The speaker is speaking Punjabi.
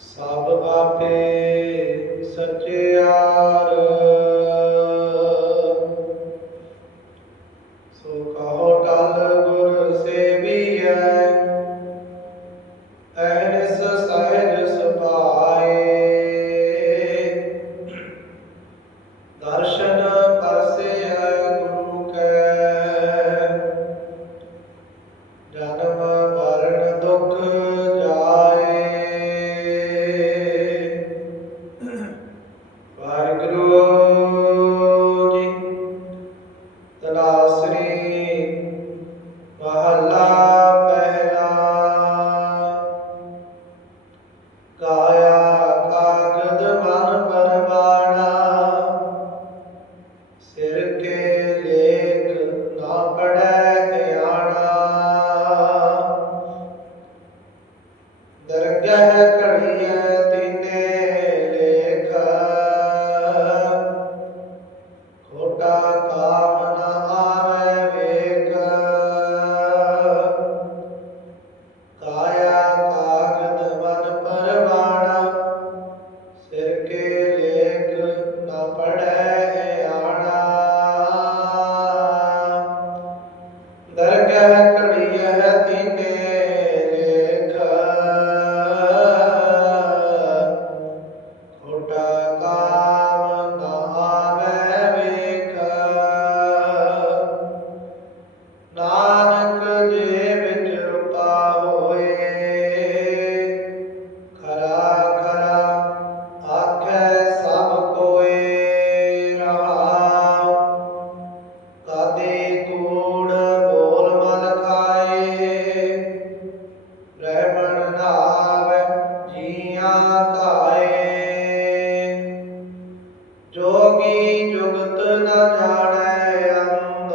ਸਭ ਆਪੇ ਸਚਿਆਰ ਸੋ ਕਹੋ 干啥呀 ਜੁਗਤ ਨਾ ਜਾਣੈ ਅੰਤ